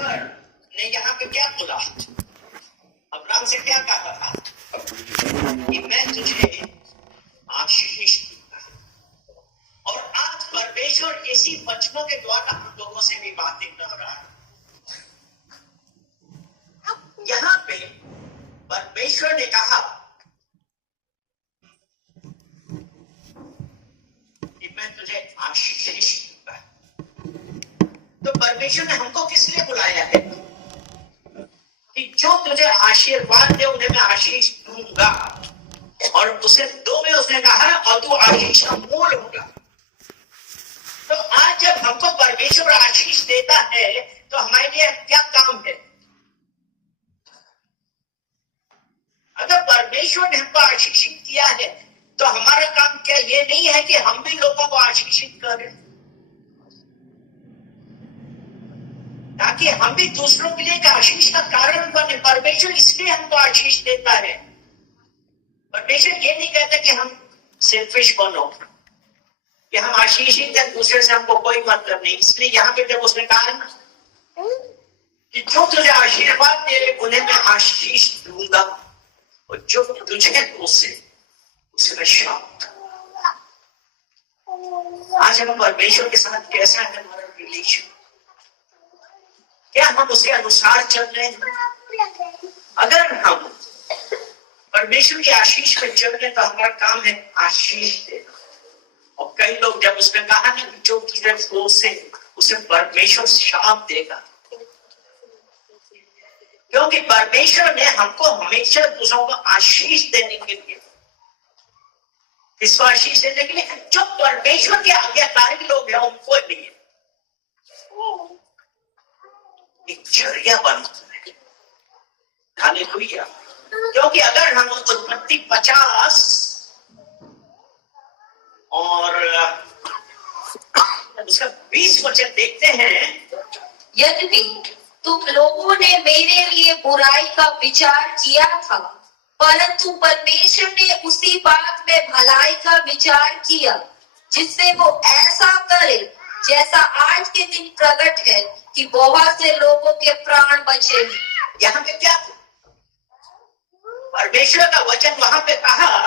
परमेश्वर ने यहाँ पे क्या बोला, अब्राहम से क्या कहा था कि मैं तुझे आशीष दूंगा। और आज परमेश्वर इसी वचनों के द्वारा हम लोगों से भी बातें कर रहा है। यहाँ पे परमेश्वर ने कहा कि मैं तुझे आशीष दूंगा। तो परमेश्वर ने हमको किस लिए बुलाया है कि जो तुझे आशीर्वाद दे उन्हें मैं आशीष दूंगा। और उसे दो में उसने कहा और तू आशीष का मूल होगा। तो आज जब हमको परमेश्वर आशीष देता है तो हमारे लिए क्या काम है? अगर परमेश्वर ने हमको आशीषित किया है तो हमारा काम क्या ये नहीं है कि हम भी लोगों को आशीषित करें, ताकि हम भी दूसरों के लिए एक आशीष का कारण बने। परमेश्वर इसलिए हमको आशीष देता है। परमेश्वर ये नहीं कहता कि हम सेल्फिश बनो, कि हम आशीषित हैं, दूसरे से हमको कोई मतलब नहीं। इसलिए यहाँ पे जब उसने कहा ना कि जो तुझे आशीर्वाद दे उन्हें मैं आशीष दूंगा, और जो तुझे उसे मैं शाप। आज हम परमेश्वर के साथ कैसा है हमारा रिलेशन? क्या हम उसके अनुसार चल रहे हैं? अगर हम परमेश्वर की आशीष में चल रहे तो हमारा काम है आशीष देना। और कई लोग जब उसने कहा ना कि जो तुझे उसे परमेश्वर शाप देगा, क्योंकि परमेश्वर ने हमको हमेशा दूसरों को आशीष देने के लिए, किसको आशीष देने के लिए? जो परमेश्वर के आज्ञाकारी लोग हैं उनको लिए एक जरिया बनता है। हालेलुया। क्योंकि अगर हम उत्पत्ति 50 और उसका 20 वचन देखते हैं, यद्यपि तुम लोगों ने मेरे लिए बुराई का विचार किया था, परंतु परमेश्वर ने उसी बात में भलाई का विचार किया, जिससे वो ऐसा करे जैसा आज के दिन प्रकट है कि बहुत से लोगों के प्राण बचे। यहाँ पे क्या परमेश्वर का वचन वहां पे कहा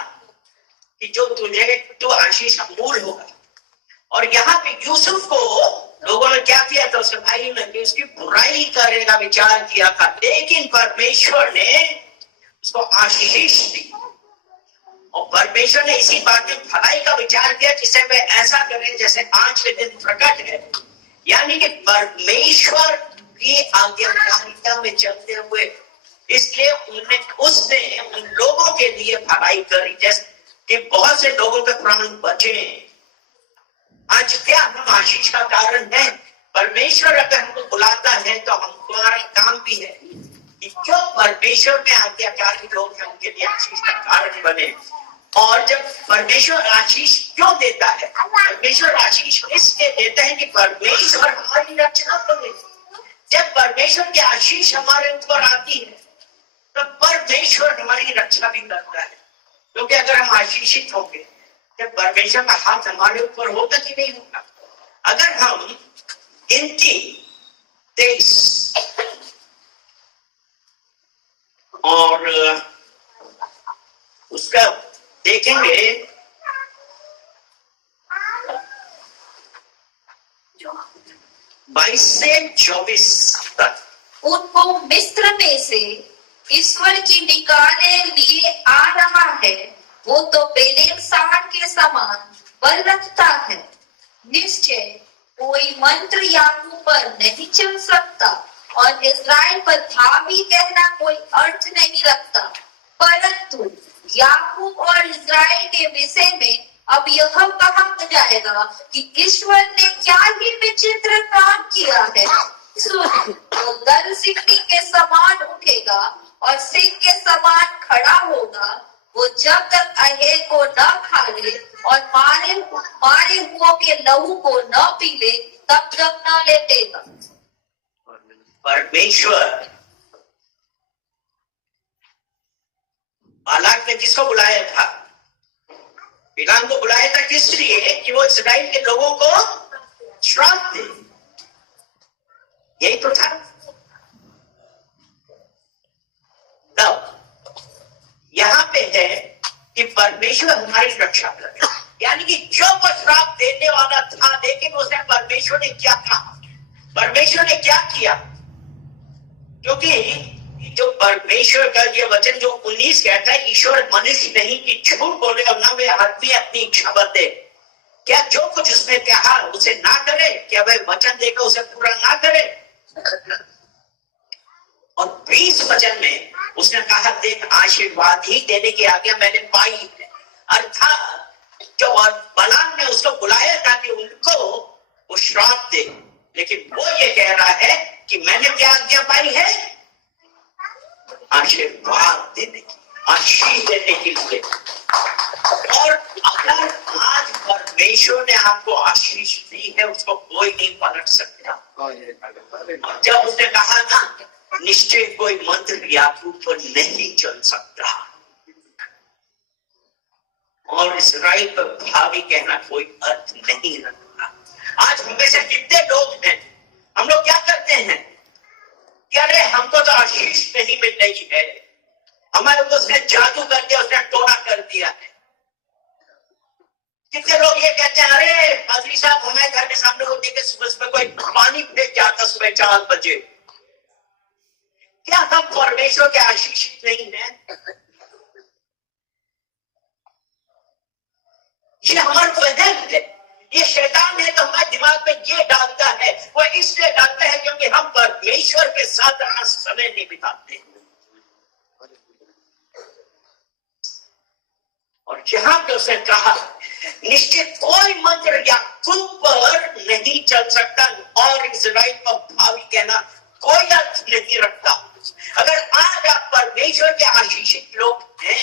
कि जो तू आशीष का मूल होगा। और यहाँ पे यूसुफ को लोगों ने क्या किया था? उसके भाई ने उसकी बुराई करने का विचार किया था, लेकिन परमेश्वर ने उसको आशीष दी। और परमेश्वर ने इसी बात में भलाई का विचार किया, जिसे वे ऐसा करें जैसे आज के दिन प्रकट है। यानी कि परमेश्वर की आज्ञाकारिता में चलते हुए, इसलिए उसने उन लोगों के लिए भलाई करी जैसे कि बहुत से लोगों के प्राण बचे। आज क्या हम आशीष का कारण है? परमेश्वर अगर हमको बुलाता है तो हमारा काम भी है कि जो परमेश्वर में आज्ञाकारी लोग हैं उनके लिए आशीष का कारण बने। और जब परमेश्वर आशीष क्यों देता है? परमेश्वर आशीष इसलिए देता है कि परमेश्वर हमारी रक्षा करे। जब परमेश्वर की आशीष हमारे ऊपर आती है तो परमेश्वर हमारी रक्षा भी करता है। क्योंकि अगर हम आशीषित होंगे तो परमेश्वर का हाथ हमारे ऊपर होगा कि नहीं होगा? अगर हम गिनती 23 और उसका देखेंगे 22 से 24 तक, उनको मिस्र में से ईश्वर की निकाले लिए आ रहा है, वो तो बेलेम सांड के समान बल रखता है। निश्चय कोई मंत्र याकूब पर नहीं चल सकता और इस्राएल पर भावी कहना कोई अर्थ नहीं रखता। परंतु याकूब और इस्राएल के विषय में अब यह कहा जाएगा कि ईश्वर ने क्या ही विचित्र काम किया है। सुन, वो दल सिंह के समान उठेगा और सिंह के समान खड़ा होगा। वो जब तक अहेर को न खा ले और मारे हुओं के लहू को न पी ले तब तक न लेटेगा। परमेश्वर बालाक ने किसको बुलाया था? बिलाम को बुलाया था किस लिए? कि वो इस्राएल के लोगों को श्राप दे। यही तो था। यहाँ पे है कि परमेश्वर हमारी रक्षा करे, यानी कि जो वो श्राप देने वाला था, लेकिन उसने परमेश्वर ने क्या कहा, परमेश्वर ने क्या किया, क्योंकि जो परमेश्वर का ये वचन जो 19 कहता है, ईश्वर मनुष्य नहीं कि झूठ बोले और ना वे आदमी अपनी इच्छा बदले, क्या जो कुछ उसने कहा उसे ना करे, क्या वह वचन देकर उसे पूरा ना करे। और 20 वचन में उसने कहा, देख आशीर्वाद ही देने की आज्ञा मैंने पाई है, अर्थात जो बलाम ने उसको बुलाया था कि उनको वो श्राप दे, लेकिन वो ये कह रहा है कि मैंने क्या आज्ञा पाई है, आशीर्वाद देने की, आशीष देने के लिए। और अगर आज परमेश्वर ने आपको आशीष दी है, उसको कोई नहीं पलट सकता। जब उसने कहा ना, निश्चय कोई मंत्र याकूब पर नहीं चल सकता, और इस्राएल पर भावी कहना कोई अर्थ नहीं रखता। आज हमें से कितने लोग हैं, हम लोग क्या करते हैं कि अरे हमको तो आशीष नहीं मिल रही है, हमारे ऊपर उसने जादू कर दिया, उसने टोना कर दिया है। कितने लोग ये कहते हैं, अरे पादरी साहब हमारे घर के सामने को देखे सुबह सुबह कोई पानी फेंक जाता सुबह 4 बजे। क्या हम परमेश्वर के आशीषित नहीं है? ये हमारा वजन है, ये शैतान है तो हमारे दिमाग में ये डालता है, वो इसलिए डालता है क्योंकि हम परमेश्वर के साथ अपना समय नहीं बिताते। और जहां पे उसने कहा निश्चित कोई मंत्र याकूब पर नहीं चल सकता, और इस्राएल पर भावी कहना कोई अर्थ नहीं रखता। अगर आज आप परमेश्वर के आशीषित लोग हैं,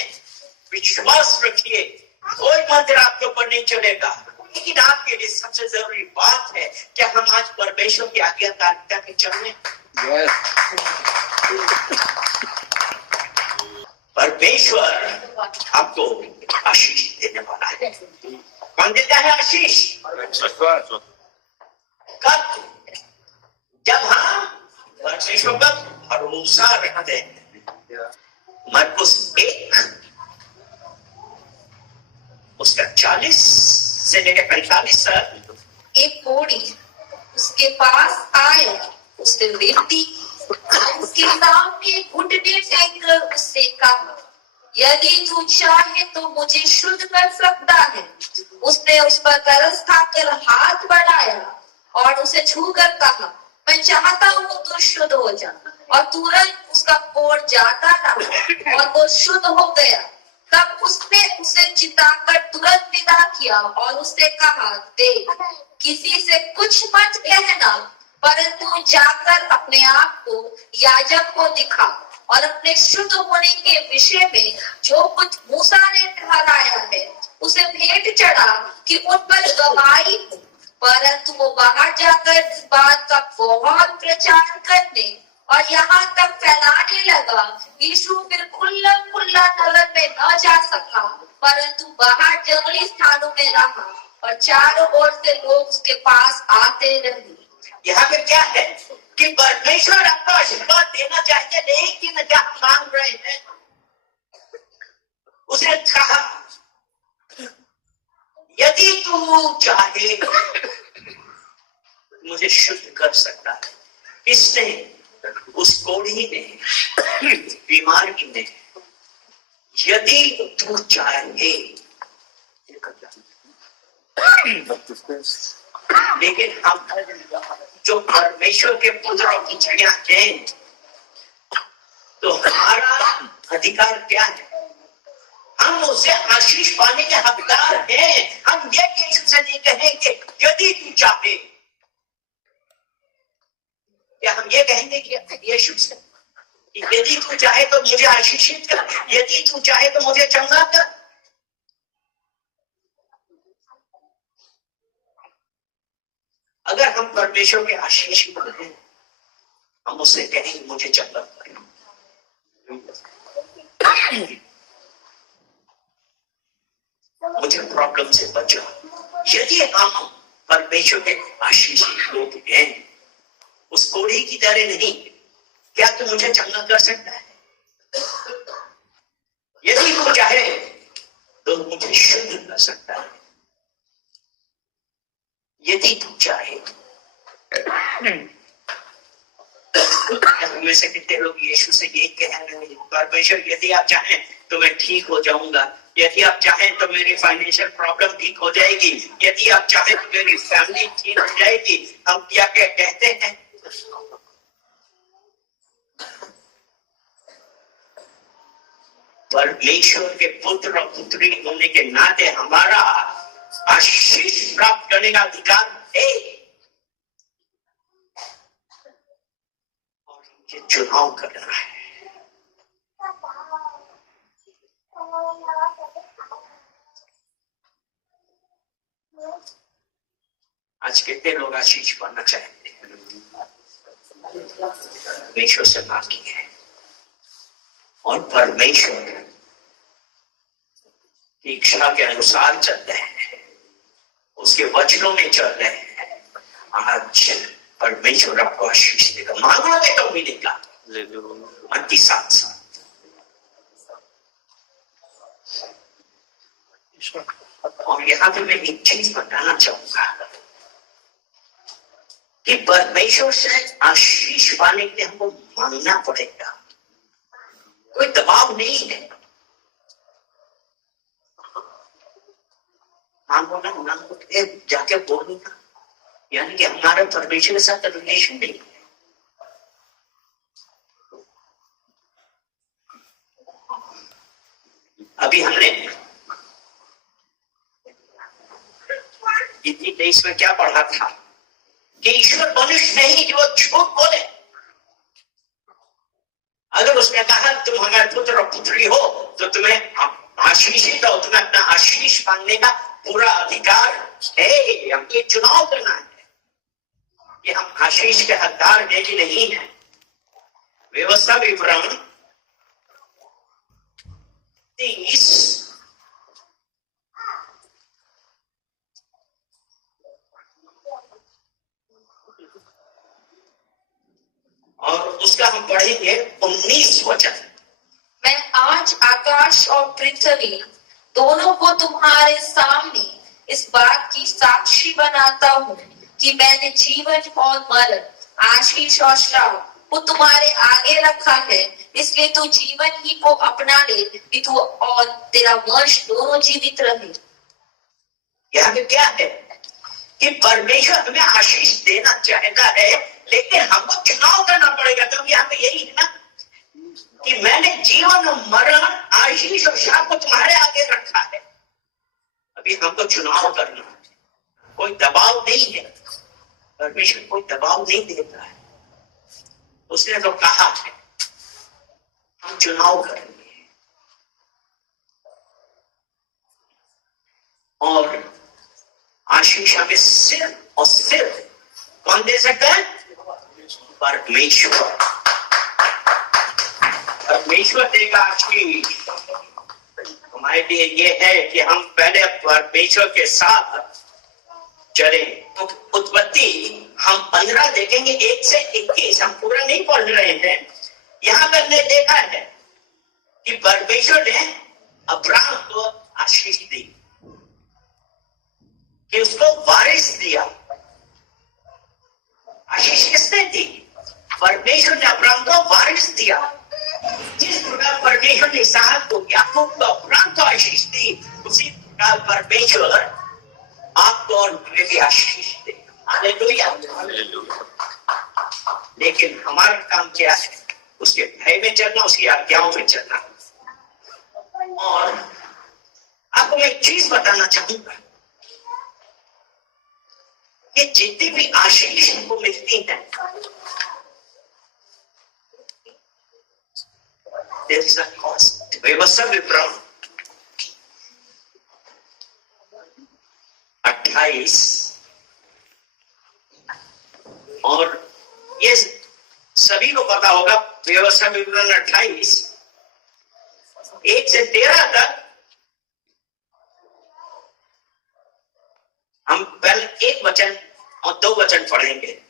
विश्वास रखिए, कोई मंत्र आपके ऊपर नहीं चलेगा। लेकिन आपके लिए सबसे जरूरी बात है कि हम आज परमेश्वर की आज्ञाकारिता के चलने। परमेश्वर आपको आशीष देने वाला है। कौन देता है आशीष? कब? जब हम परमेश्वर पर भरोसा रखते हैं। मरकुस 1 उसका 40 से लेकर 45 तक। एक कोढ़ी उसके पास आया, उसने विनती, उसके सामने घुटने टेककर उससे कहा, यदि तू चाहे तो मुझे शुद्ध कर सकता है। उसने उस पर तरस खाकर हाथ बढ़ाया और उसे छूकर कहा, मैं चाहता हूँ तू शुद्ध हो जा। और तुरंत उसका कोढ़ जाता रहा और वो शुद्ध हो गया। तब उसने उसे चिताकर तुरंत विदा किया और उससे कहा, देख किसी से कुछ मत कहना, परंतु जाकर अपने आप को याजक को दिखा और अपने शुद्ध होने के विषय में जो कुछ मूसा ने ठहराया है उसे भेंट चढ़ा कि उन पर गवाही हो। परंतु वो बाहर जाकर इस बात का बहुत प्रचार करने और यहाँ तक फैलाने लगा। यीशु फिर खुला नगर में न जा सका, परंतु बाहर जंगली स्थानों में रहा और चारों ओर से लोग उसके पास आते रहे। यहाँ पे क्या है कि परमेश्वर आपको आशीर्वाद देना चाहते, लेकिन क्या मांग रहे हैं? उसने कहा, यदि तू चाहे मुझे शुद्ध कर सकता है। इसने, उस कोढ़ी ने, बीमारी ने, यदि तू चाहे, लेकिन हम जो परमेश्वर के पुत्र और पुत्रियां हैं, तो हमारा अधिकार क्या है? हम उससे आशीष पाने के हकदार हैं। हम ये यीशु से नहीं कहेंगे यदि तू चाहे, क्या हम ये कहेंगे कि यीशु से यदि तू चाहे तो मुझे आशीषित कर, यदि तू चाहे तो मुझे चंगा कर? अगर हम परमेश्वर के आशीषित हैं, हम उससे कहेंगे मुझे चंगा कर, मुझे प्रॉब्लम से बचा। यदि हम परमेश्वर के आशीषित लोग हैं, उस कोढ़ी की तरह नहीं, क्या तू मुझे चंगा कर सकता है? यदि तू चाहे तो मुझे शुद्ध कर सकता है, यदि तू चाहे। में से कितने लोग यीशु से यही कह रहे हैं, परमेश्वर यदि आप चाहें तो मैं ठीक हो जाऊंगा, यदि आप चाहें तो मेरी फाइनेंशियल प्रॉब्लम ठीक हो जाएगी, यदि आप चाहें तो मेरी फैमिली ठीक हो जाएगी। हम क्या क्या कहते हैं? परमेश्वर के पुत्र और पुत्री होने के नाते हमारा आशीष प्राप्त करने का अधिकार है, और ये चुनाव करना है। आज कितने लोग आशीष पाना चाहते हैं? परमेश्वर से मांगी है, और परमेश्वर की इच्छा के अनुसार चल रहे हैं, उसके वचनों में चल रहे हैं। आज परमेश्वर आपको आशीष देगा, मांगोगे तो मिलेगा। अंति साथ साथ और यहाँ पे मैं एक चीज बताना चाहूंगा कि परमेश्वर से आशीष पाने के लिए हमको मांगना पड़ेगा, कोई दबाव नहीं है। मांगो ना, मांगो जाके बोलूंगा, यानी कि हमारा परमेश्वर के साथ रिलेशन नहीं है। अभी हमने इतनी तेईस में क्या पढ़ा था कि ईश्वर मनुष्य नहीं जो झूठ बोले। अगर उसने कहा तुम हमारे पुत्र और पुत्री हो तो तुम्हें आशीषित हो, तुम्हें अपना आशीष मांगने का पूरा अधिकार है। हमको ये चुनाव करना है कि हम आशीष के हकदार है कि नहीं है। व्यवस्था विवरण 30 और उसका हम पढ़ेंगे 19 वचन। मैं आज आकाश और पृथ्वी दोनों को तुम्हारे सामने इस बात की साक्षी बनाता हूँ कि मैंने जीवन और मरण, आशीष और श्राप को तुम्हारे आगे रखा है, इसलिए तू जीवन ही को अपना ले कि तू और तेरा वंश दोनों जीवित रहे। यहाँ पे क्या है कि परमेश्वर हमें आशीष देना चाहता है, लेकिन हमको चुनाव करना पड़ेगा। तो यहाँ पे यही है ना कि मैंने जीवन और मरण, आशीष और श्राप को तुम्हारे आगे रखा है। अभी हमको चुनाव करना है, कोई दबाव नहीं है। परमेश्वर कोई दबाव नहीं देता है, उसने तो कहा है हम चुनाव करेंगे। और आशीष हमें सिर्फ और सिर्फ कौन दे सकता है? परमेश्वर। परमेश्वर देगा आशीष। हमारे लिए ये है कि हम पहले परमेश्वर के साथ चले। तो उत्पत्ति हम 15 देखेंगे 1 से 21, हम पूरा नहीं पढ़ रहे हैं। यहाँ पर हमने देखा है कि परमेश्वर ने अब्राहम को आशीष दी, कि उसको वारिस दिया। आशीष किसने दी? परमेश्वर ने अब्राहम को वारिस दिया। जिस प्रकार परमेश्वर ने इसहाक को, याकूब को, अब्राहम को आशीष दी, उसी प्रकार परमेश्वर आपको और मुझे भी आशीष दे। हालेलुया। लेकिन हमारा काम क्या है? उसके भय में चलना, उसकी आज्ञाओं में चलना। और आपको मैं एक चीज बताना चाहूंगा कि जितनी भी आशीष हमको मिलती है, there is a cost. व्यवस्था विवरण 28 और ये सभी को पता होगा। व्यवस्था विवरण 28 1 से 13 तक हम पहले 1 वचन और 2 वचन पढ़ेंगे।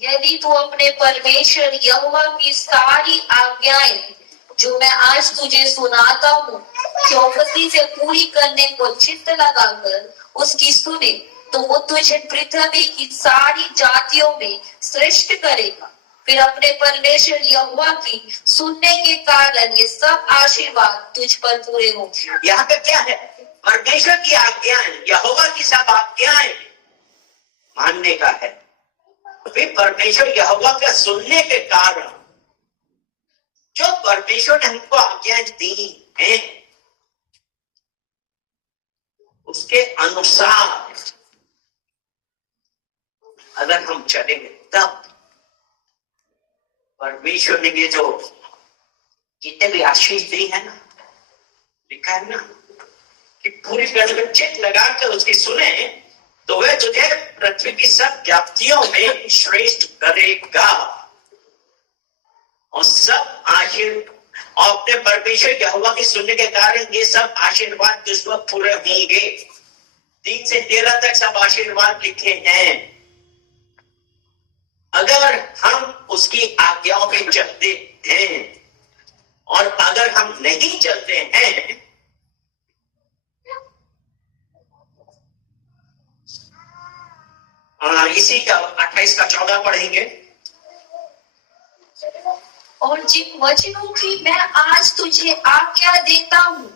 यदि तू अपने परमेश्वर यहोवा की सारी आज्ञाएं जो मैं आज तुझे सुनाता हूँ, चौकसी से पूरी करने को चित्त लगाकर उसकी सुने, तो वो तुझे पृथ्वी की सारी जातियों में श्रेष्ठ करेगा। फिर अपने परमेश्वर यहोवा की सुनने के कारण ये सब आशीर्वाद तुझ पर पूरे होंगे। यहाँ पे क्या है? परमेश्वर की आज्ञाएं, यहोवा की सब आज्ञाएं मानने का है। फिर परमेश्वर यहोवा का सुनने के कारण जो परमेश्वर ने हमको आज्ञाएं दी हैं, उसके अनुसार अगर हम चलेंगे तब परमेश्वर ने ये जो जितने भी आशीष दी है ना, लिखा है ना कि पूरी तरह चित्त लगाकर उसकी सुने, तो वह तुझे पृथ्वी की सब जातियों में श्रेष्ठ करेगा और सब आशीर्वाद, और अपने परमेश्वर यहोवा की सुनने के कारण ये सब आशीर्वाद तुझ पर पूरे होंगे। 3 से 13 तक सब आशीर्वाद लिखे हैं। अगर हम उसकी आज्ञाओं पे चलते हैं और अगर हम नहीं चलते हैं इसी का 28 का 14 पढ़ेंगे। और जिन वचनों की मैं आज तुझे आज्ञा देता हूँ,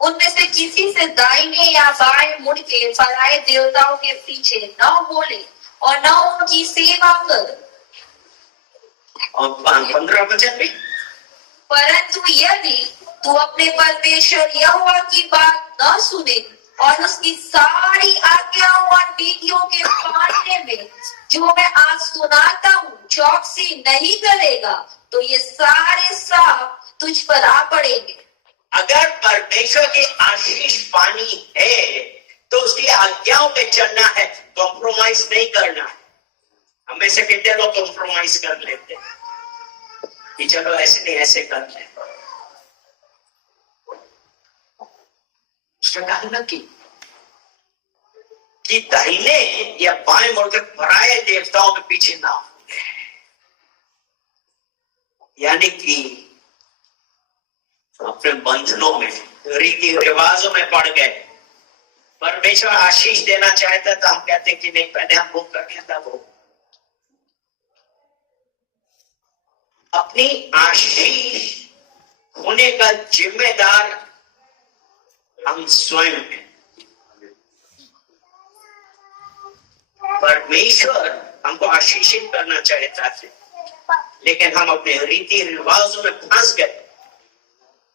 उनमें से किसी से दाहिने या बाएं मुड़ के पराये देवताओं के पीछे न बोले और न उनकी सेवा कर। और 15 वचन भी, परंतु यदि तू अपने परमेश्वर यहोवा की बात न सुने और उसकी सारी आज्ञाओं और विधियों के पालने में जो मैं आज सुनाता हूँ चौकसी नहीं करेगा, तो ये सारे श्राप तुझ पर आ पड़ेंगे। अगर परमेश्वर की आशीष पानी है तो उसकी आज्ञाओं पे चलना है, कॉम्प्रोमाइज नहीं करना है। हमें से कितने लोग कॉम्प्रोमाइज कर लेते हैं कि चलो ऐसे नहीं ऐसे कर ले। उसने कहा ना कि दाहिने या बाएं मुड़कर पराये देवताओं के पीछे ना हो, यानी कि अपने बंधनों में, रीति रिवाजों में पड़ गए। परमेश्वर आशीष देना चाहता तो हम कहते कि नहीं, पहले हम वो कर लिया था। वो अपनी आशीष होने का जिम्मेदार हम स्वयं हैं। परमेश्वर हमको आशीषित करना चाहता है, लेकिन हम अपने रीति रिवाजों में फंस गए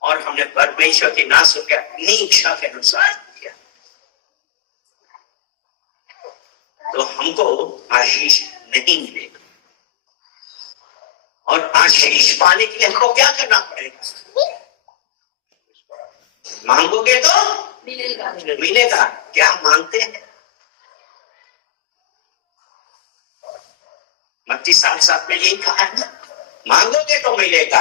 और हमने परमेश्वर की ना सुनकर अपनी इच्छा के अनुसार किया, तो हमको आशीष नहीं मिलेगा। और आशीष पाने के लिए हमको क्या करना पड़ेगा? मांगोगे तो मिलेगा। क्या हम मांगते हैं? मत्ती 7:7 में यही कहा है, मांगोगे तो मिलेगा।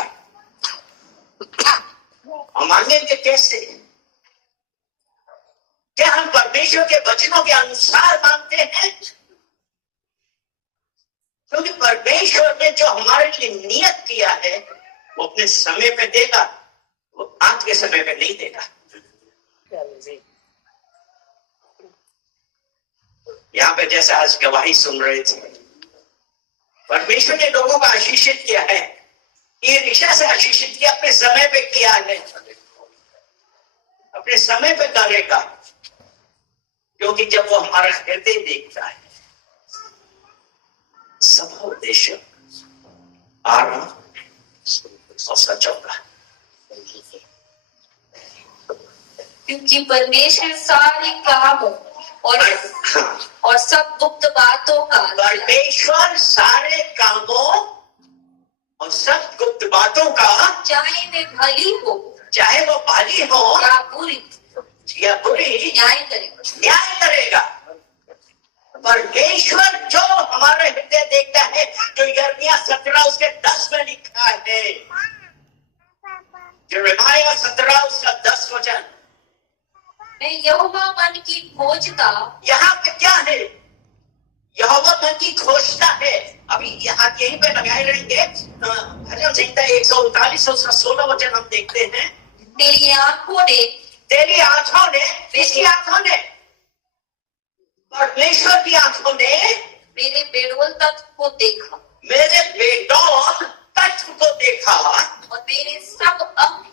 और मांगेंगे कैसे? क्या हम परमेश्वर के वचनों के अनुसार मांगते हैं? क्योंकि परमेश्वर ने जो हमारे लिए नियत किया है वो अपने समय पे देगा, वो आज के समय पे नहीं देगा। यहाँ पे जैसे आज गवाही सुन रहे थे, परमेश्वर ने लोगों को आशीषित किया है, ये रिक्शा से आशीषित किया, अपने समय पे किया है, अपने समय पे करेगा। क्योंकि जब वो हमारा हृदय देखता है, सब उद्देश्य आराम और सच होगा। क्योंकि परमेश्वर सारे कामों और सब गुप्त बातों का, परमेश्वर सारे कामों और सब गुप्त बातों का, चाहे वे भली हो, चाहे वो भली हो या बुरी, न्याय करेगा। परमेश्वर जो हमारे हृदय देखता है, जो यिर्मयाह 17 उसके 10 में लिखा है, यिर्मयाह 17 उसका 10 वचन, मैं यहोवा मन की खोजता। यहाँ पे क्या है? यहोवा मन की खोजता है। अभी यहाँ यहीं पे लगाए रहेंगे। भजन संहिता 139 और 16 वचन हम देखते हैं। तेरी आंखों ने किसकी आंखों ने? परमेश्वर की आंखों ने मेरे बेडोल तत्व को देखा, मेरे बेडौल तत्व को देखा, और मेरे सब अंग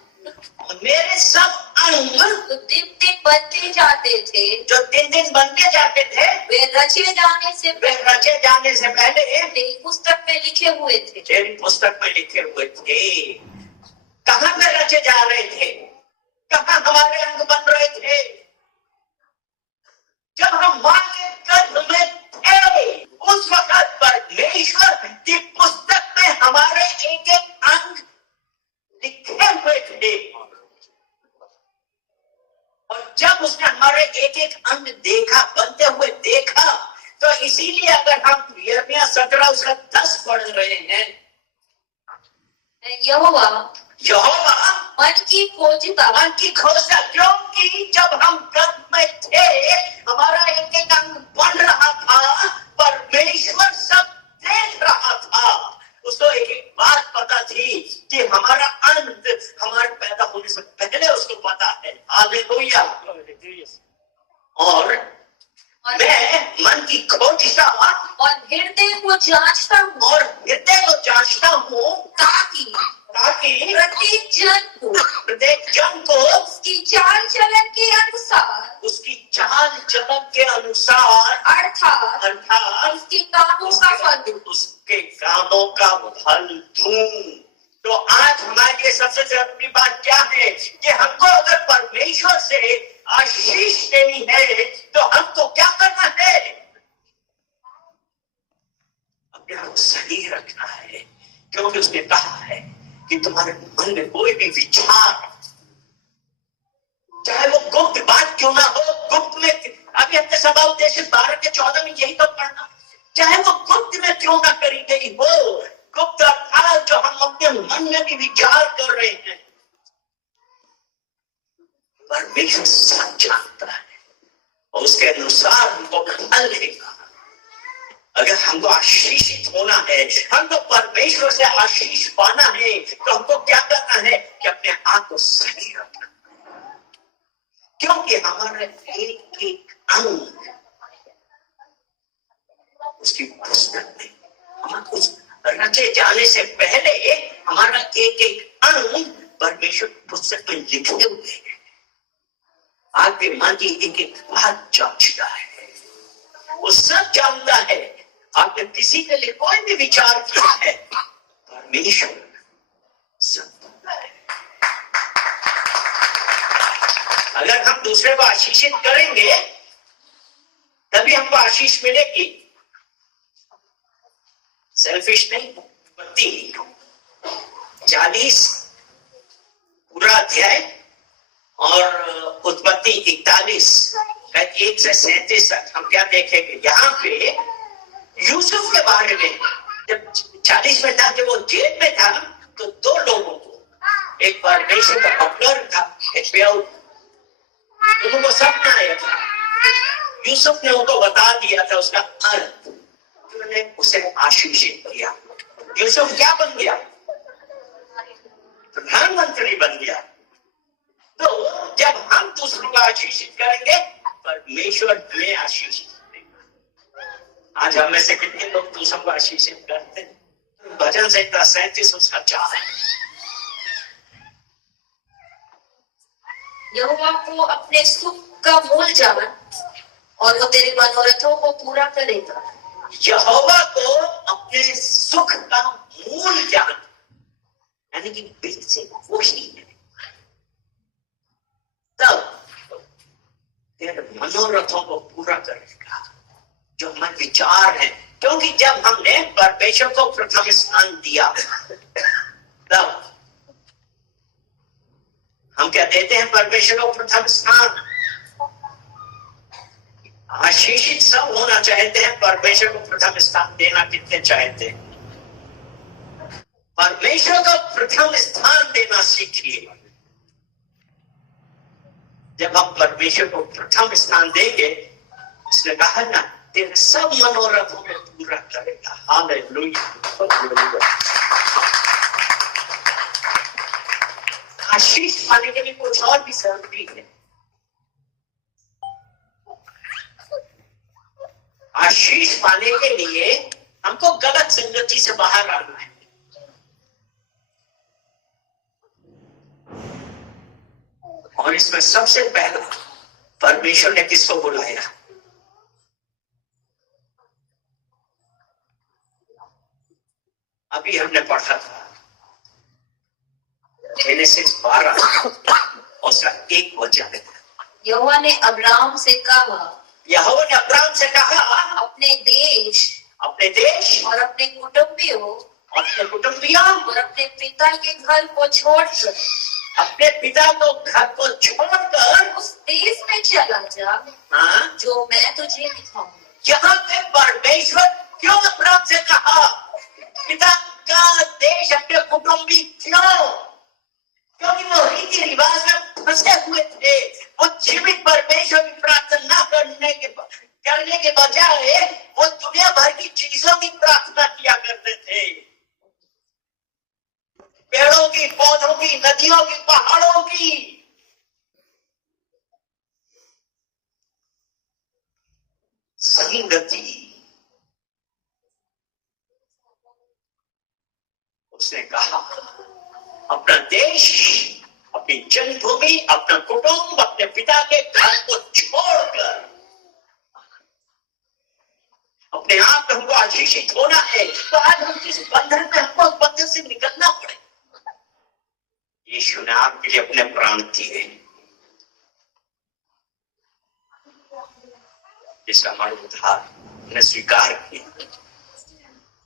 जो दिन दिन बनते जाते थे, दिन दिन बनते जाते थे, वे रचे जाने से पहले तेरी पुस्तक में लिखे हुए थे। तेरी पुस्तक में लिखे हुए थे। कहाँ पे रचे जा रहे थे? कहाँ हमारे अंग बन रहे थे? जब हम मां के गर्भ में थे, उस वक्त परमेश्वर की पुस्तक में हमारे एक एक अंग लिखे हुए थे। और जब उसने हमारे एक एक अंग देखा, बनते हुए देखा, तो इसीलिए अगर हम यिर्मयाह 17 उसका 10 पढ़ रहे हैं, यहोवा मन की खोजता, क्योंकि जब हम गर्भ में थे, हमारा एक एक अंग बन रहा था, परमेश्वर सब देख रहा था। उसको एक एक बात पता थी कि हमारा अंत हमारे पैदा होने से पहले उसको पता है। हालेलुया। और मैं मन की खोजता और हृदय को जांचता हूँ, ताकि प्रत्येक जन को उसकी चाल चलन के अनुसार अर्थात उसके कामों का फल दूं। तो आज हमारे लिए सबसे जरूरी बात क्या है कि हमको अगर परमेश्वर से आशीष देनी है, तो हमको क्या करना है? अपने आप सही रखना है, क्योंकि उसने कहा है कि तुम्हारे मन में कोई भी विचार, चाहे वो गुप्त बात क्यों ना हो, गुप्त में, अभी हमने सभा उद्देश्य 12 के 14 में यही तो पढ़ना, चाहे वो गुप्त में क्यों ना करी गई हो, गुप्त अर्थात जो हम अपने मन में भी विचार कर रहे हैं, परमेश्वर सब जानता है और उसके अनुसार हमको फल देगा। अगर हमको आशीषित होना है, हमको परमेश्वर से आशीष पाना है, तो हमको क्या करना है कि अपने आप को सही रखना, क्योंकि हमारा एक एक अंग उसकी पुस्तक में, उस रचे जाने से पहले हमारा एक एक अंग परमेश्वर पुस्तक में लिखे हुए हैं। आपके मन की एक एक बात जांचता है, वो सब जानता है। आपने किसी के लिए कोई भी विचार किया है, परमेश्वर सब जानता है। अगर हम दूसरे को आशीषित करेंगे, तभी हमको आशीष मिलेगी। सेल्फिश नहीं। उत्पत्ति 40 पूरा अध्याय और उत्पत्ति 41 का 1 से 37 तक हम क्या देखेंगे? यहाँ पे यूसुफ के बारे में, जब 40 में था, जब वो जेल में था, तो 2 लोगों को, एक परमेश्वर का बटलर था, एक बेऊद, दोनों को सपना आया था। यूसुफ ने उनको बता दिया था उसका अर्थ, उन्होंने उसे आशीषित किया। यूसुफ क्या बन गया? प्रधानमंत्री बन गया। तो जब हम दूसरों को आशीषित करेंगे, परमेश्वर हमें आशीषित देगा। आज हम में से कितने लोग दूसरों को आशीषित करते हैं? भजन संहिता 37 उसका 4 है। यहोवा को अपने सुख का मूल जान, और वो तेरे मनोरथों को पूरा करेगा। यहोवा को अपने सुख का मूल जान, यानी कि बेसिक वही है, तब तेरे मनोरथों को पूरा करेगा, जो मन विचार है। क्योंकि जब हमने परमेश्वर को प्रथम स्थान दिया, तब हम क्या देते हैं परमेश्वर को प्रथम स्थान? आशीषित सब होना चाहते हैं, परमेश्वर को प्रथम स्थान देना कितने चाहते हैं? परमेश्वर को प्रथम स्थान देना सीखिए। जब हम परमेश्वर को प्रथम स्थान देंगे, उसने कहा ना, तेरे सब मनोरथों को पूरा करेगा। हालेलुया। आशीष पाने के लिए कुछ और भी जरूरी है। आशीष पाने के लिए हमको गलत संगति से बाहर आना है। और इसमें सबसे पहला परमेश्वर ने किसको बुलाया? अभी हमने पढ़ा था जेनेसिस 12 उसका 1 वचन। यहोवा ने अब्राहम से कहा, यहोवा ने अब्राहम से कहा, अपने देश और अपने कुटुंबियों और अपने पिता के घर को छोड़कर अपने पिता को घर को छोड़कर उस देश में चला जा, हाँ, जो मैं तुझे दिखाऊंगा। यहाँ पे परमेश्वर क्यों अब्राहम से कहा पिता का देश, अपने कुटुंबी? क्यों? क्योंकि वो रीति रिवाज में फंसे हुए थे। वो जीवित परमेश्वर की प्रार्थना करने के बजाय वो दुनिया भर की चीजों की प्रार्थना किया करते थे। पेड़ों की, पौधों की, नदियों की, पहाड़ों की। संगति। उसने कहा अपना देश, अपनी जन्मभूमि, अपना कुटुंब, अपने पिता के घर को छोड़कर अपने आप में हमको आशीषित होना है। तो आज हम किस बंधन में, हमको उस बंधन से निकलना पड़े। यीशु ने आपके लिए अपने प्राण दिए, जिसका हमारा उद्धार ने स्वीकार किया।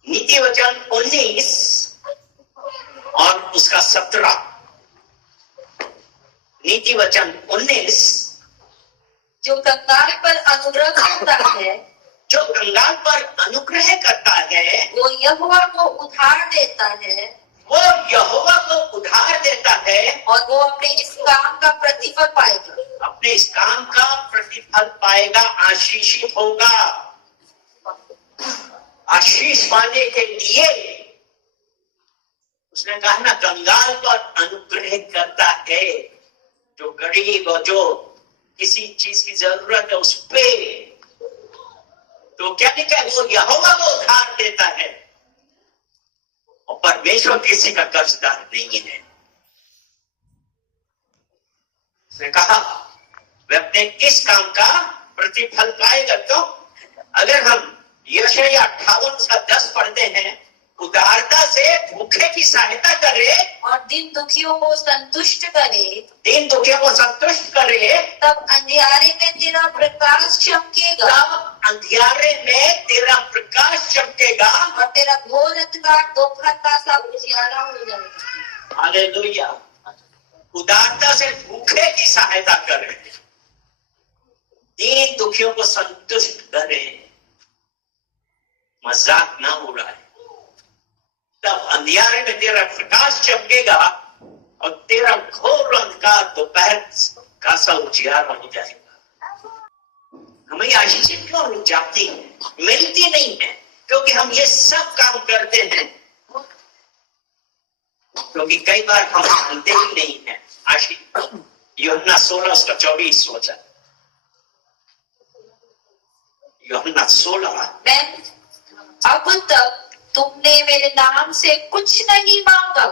नीति वचन 19 और उसका 17। नीति वचन 19, जो कंगाल पर अनुग्रह करता है, जो कंगाल पर अनुग्रह करता है, वो यहोवा को उधार देता है, वो यहोवा को उधार देता है, और वो अपने इस काम का प्रतिफल पाएगा। अपने इस काम का प्रतिफल पाएगा, आशीषित होगा। आशीष पाने के लिए उसने कहा ना, कंगाल पर अनुग्रह करता है। जो गरीब और जो किसी चीज की जरूरत है उस पे, तो क्या लिखा है? वो यहोवा को उधार देता है। और परमेश्वर किसी का कर्जदार नहीं है। उसने कहा वह अपने किस काम का प्रतिफल पाएगा। तो अगर हम यशायाह 58:10 पढ़ते हैं, उदारता से भूखे की सहायता करे और दिन दुखियों को संतुष्ट करे, तब अंधियारे में तेरा प्रकाश चमकेगा, और तेरा घोर अंधकार दोपहर का सा उजियारा हो जाएगा। हालेलुया। उदारता से भूखे की सहायता करे, दीन दुखियों को संतुष्ट करे, मजाक ना उड़ाए। तब अंधियारे में तेरा प्रकाश चमकेगा और तेरा घोर अंधकार दोपहर का सा उजियारा हो जाएगा। हमें आशीष क्यों रुक जाती है, मिलती नहीं है? क्योंकि हम ये सब काम करते हैं, क्योंकि कई बार हम मानते ही नहीं है। आशीष यूहन्ना 16:24 वचन। यूहन्ना 16, अब तक तुमने मेरे नाम से कुछ नहीं मांगा,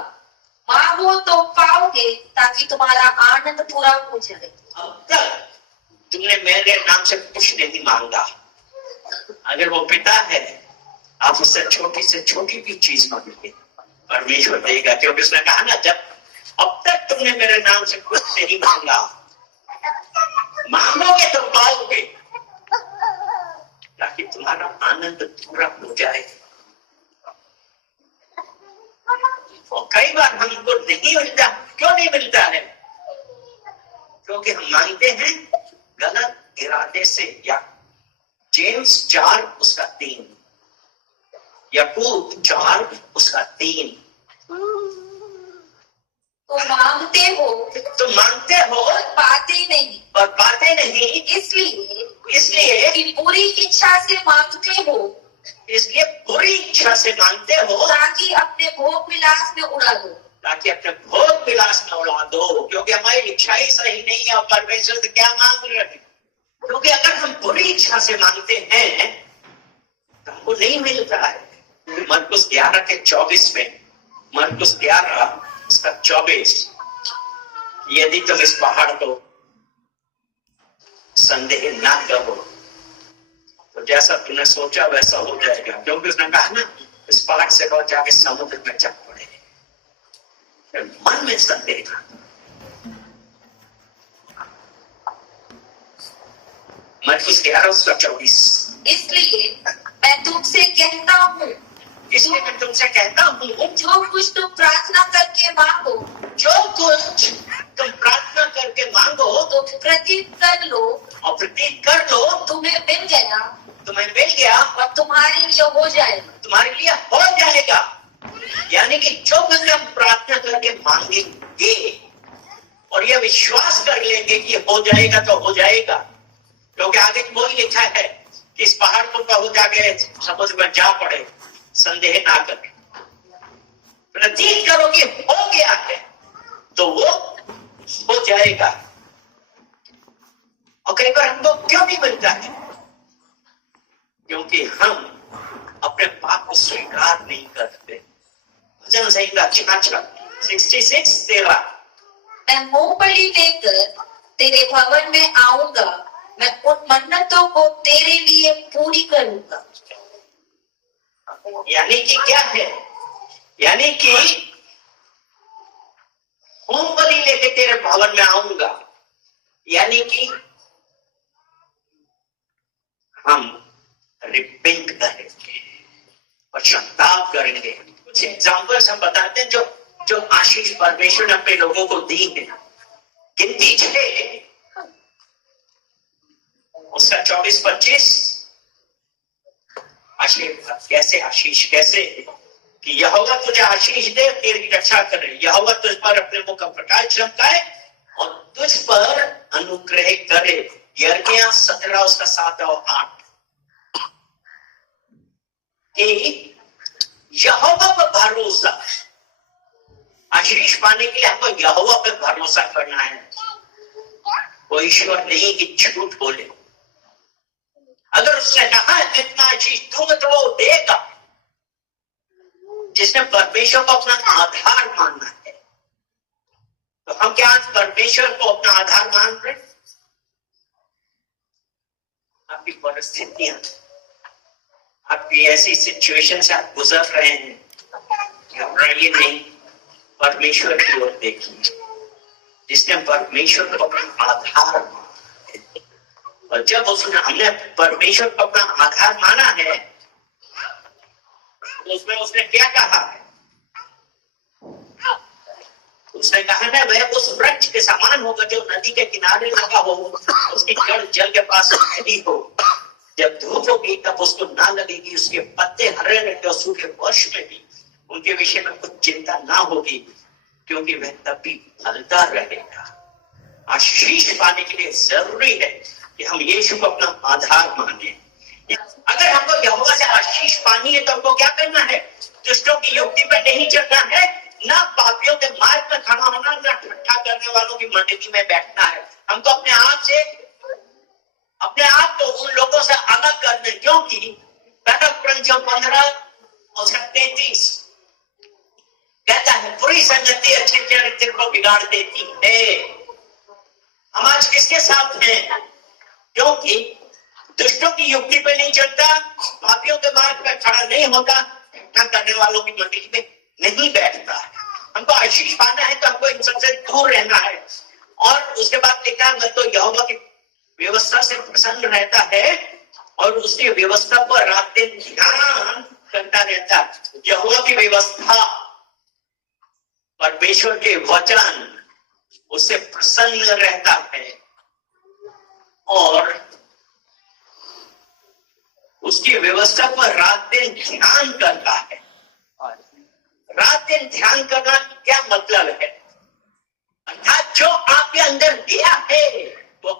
मांगो तो पाओगे, ताकि तुम्हारा आनंद पूरा हो जाए। अब तक तुमने मेरे नाम से कुछ नहीं मांगा। अगर वो पिता है, आप उससे छोटी भी चीज मांगेंगे, परमेश्वर देगा। क्योंकि उसने कहा ना, जब अब तक तुमने मेरे नाम से कुछ नहीं मांगा, मांगोगे तो पाओगे, ताकि तुम्हारा आनंद पूरा हो जाए। और कई बार हमको नहीं मिलता। क्यों नहीं मिलता है? क्योंकि हम मांगते हैं गलत इरादे से। या जेम्स 4:3, याकूब 4:3। तो मांगते हो और पाते नहीं, इसलिए इसलिए कि पूरी इच्छा से मांगते हो, इसलिए बुरी इच्छा से मांगते हो ताकि अपने भोग विलास में उड़ा दो। ताकि अपने भोग विलास में उड़ा दो, क्योंकि हमारी इच्छा ही सही नहीं है और परमेश्वर से क्या मांग रहे हैं। क्योंकि अगर हम बुरी इच्छा से मांगते हैं तो हमको नहीं मिलता है। मरकुस 11:24 में, मरकुस 11:24, यदि तुम इस पहाड़ को संदेह ना करो तो जैसा तुमने सोचा वैसा हो जाएगा। क्योंकि उसने कहा ना, इस पहाड़ से कहो जाके समुद्र में जा पड़े। मन में संदेह था। मरकुस 11:24, इसलिए मैं तुमसे कहता हूँ, इसलिए मैं तुमसे कहता हूँ, जो कुछ तुम प्रार्थना करके मांगो, जो कुछ तुम प्रार्थना करके मांगो तो प्रतीत कर लो, और प्रतीत कर लो, तुम्हें मिल गया तुम्हें मिल गया और तुम्हारे लिए हो जाएगा। तुम्हारे लिए हो जाएगा। यानी कि जो कुछ हम प्रार्थना करके मांगेंगे और यह विश्वास कर लेंगे कि हो जाएगा तो हो जाएगा। क्योंकि आगे वही लिखा है कि इस पहाड़ को कहो जाके समुद्र में जा पड़े, संदेह ना करें। प्रतीत करो कि हो गया है तो वो हो जाएगा। और कई बार हमको क्यों नहीं मिलता है? क्योंकि हम अपने पाप को स्वीकार नहीं करते। भजन संहिता 66:13, मैं मूंगफली लेकर तेरे भवन में आऊंगा, मैं उन मन्नतों को तेरे लिए पूरी करूंगा। यानी कि क्या है? यानी कि मूंगफली लेके तेरे भवन में आऊंगा, यानी कि हम रिपेंट करेंगे, पश्चाताप करेंगे। कुछ एग्जाम्पल्स हम बताते हैं जो आशीष परमेश्वर ने अपने लोगों को दी है। गिनती 6 उसका 24-25। आशीष कैसे कि यहोवा तुझे आशीष दे, तेरी रक्षा करे। यहोवा तुझ पर अपने मुख का प्रकाश चमकाए और तुझ पर अनुग्रह करे। यिर्मयाह 17 उसका 7 और 8। यहोवा पर भरोसा, आशीष पाने के लिए हमको यहोवा पे भरोसा करना है। कोई ईश्वर नहीं कि झूठ बोले। अगर उसने कहा है इतना आशीष दूंगा तो वो देगा। जिसने परमेश्वर को अपना आधार मानना है, तो हम क्या आज परमेश्वर को अपना आधार मान रहे? आपकी परिस्थितियां, आपकी ऐसी सिचुएशन से आप गुजर रहे हैं, घबराइए नहीं, परमेश्वर की ओर देखिए। जिसने परमेश्वर को अपना आधार माना है, और जब हमने परमेश्वर को अपना आधार माना है, उसमें उसने क्या कहा है? उसने कहा ना, वह उस वृक्ष के समान होगा जो नदी के किनारे लगा हो, उसकी जड़ जल के पास फैली हो। जब धूप होगी तब उसको ना लगेगी, उसके पत्ते हरे रहेंगे और सूखे वर्ष में भी उनके विषय में कुछ चिंता ना होगी, क्योंकि वह तब भी फलता रहेगा। आशीष पाने के लिए जरूरी है कि हम यीशु को अपना आधार माने। अगर हमको यहोवा से आशीष पानी है तो हमको क्या करना है? दुष्टों की युक्ति पर नहीं चलना है, ना पापियों के मार्ग में खड़ा होना, ना ठट्ठा करने वालों की मंडली में बैठना है। हमको अपने आप को उन लोगों से अलग करने, क्योंकि 15:33 कहता है, बुरी संगति अच्छे चरित्र को बिगाड़ देती है। हम आज किसके साथ हैं? क्योंकि दुष्टों की युक्ति पे नहीं चलता, पापियों के मार्ग पे खड़ा नहीं होता, ठट्ठा करने वालों की मंडली में नहीं बैठता। हमको आशीष पाना है तो हमको इन सबसे दूर रहना है। और उसके बाद लिखा है, तो यहोवा की व्यवस्था से प्रसन्न रहता है और उसकी व्यवस्था पर रात दिन ध्यान करता रहता है। यहोवा की व्यवस्था, परमेश्वर के वचन उससे प्रसन्न रहता है और उसकी व्यवस्था पर रात दिन ध्यान करता है। रात दिन ध्यान करना क्या मतलब है? अर्थात जो आपके अंदर गया है वो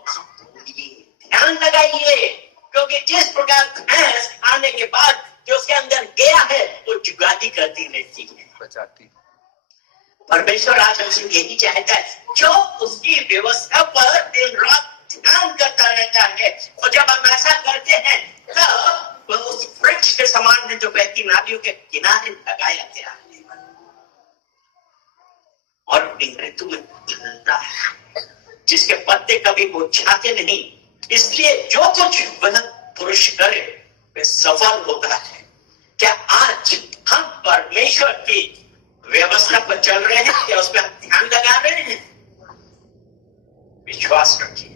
ध्यान ध्यान लगाइए, क्योंकि जिस प्रकार भैंस आने के बाद जो उसके अंदर गया है वो जुगाली करती रहती है, बचाती। परमेश्वर आज हमसे यही चाहता है, जो उसकी व्यवस्था पर दिन रात ध्यान करता रहता है, और जब हम ऐसा करते हैं तब वह उस वृक्ष के समान है जो बहती नालियों के किनारे लगाया गया है और अपनी ऋतु में फलता है, जिसके पत्ते कभी मुरझाते नहीं। इसलिए जो कुछ वह पुरुष करे वह सफल होता है। क्या आज हम परमेश्वर की व्यवस्था पर चल रहे हैं? क्या उस पर ध्यान लगा रहे हैं? विश्वास रखिए,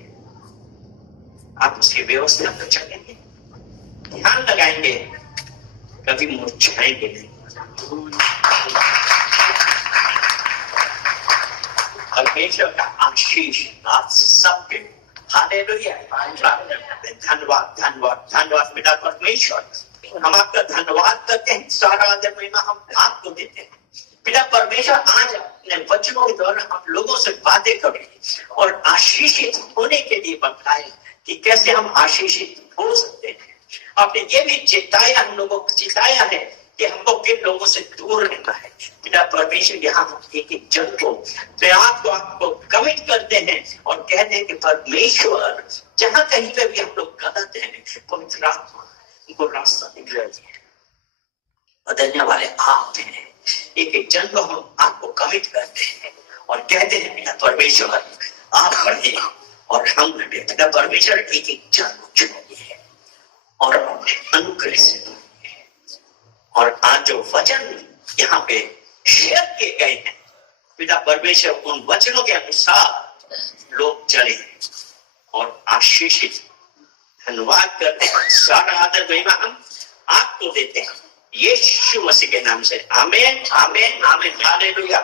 आप उसकी व्यवस्था पर चलेंगे, ध्यान लगाएंगे, कभी मुरझाएंगे नहीं। परमेश्वर का आशीष आप सबके। हालेलुया। धन्यवाद धन्यवाद धन्यवाद बेटा परमेश्वर, हम आपका धन्यवाद करते हैं। सारा आदर महिमा हम आपको देते हैं। पिता परमेश्वर, आज अपने वचनों के द्वारा हम लोगों से बातें करें और आशीषित होने के लिए बताएं कि कैसे हम आशीषित हो सकते हैं। आपने ये भी चिताया, हम लोगों को चिताया है कि हमको किन लोगों से दूर रहना है। पिता परमेश्वर, यहाँ हम एक एक जन को आपको कमिट करते हैं और कहते हैं कि परमेश्वर, जहां कहीं पे भी हम लोग गलत हैं, पवित्र आत्मा उनको रास्ता दिखाइए। बदलने वाले आप हैं। एक एक जन को हम आपको कमिट करते हैं और कहते हैं पिता परमेश्वर, आप बढ़े और हम बढ़े। पिता परमेश्वर, एक एक जन को चुनिए और अपने अनुग्रह से बढ़िए। और आज जो वचन यहाँ पे शेयर किए गए हैं, पिता परमेश्वर, उन वचनों के अनुसार लोग चले और आशीषित। धन्यवाद करते हैं। सारा आदर महिमा हम आपको देते हैं, यीशु मसीह के नाम से। आमीन आमीन आमीन। हालेलुया।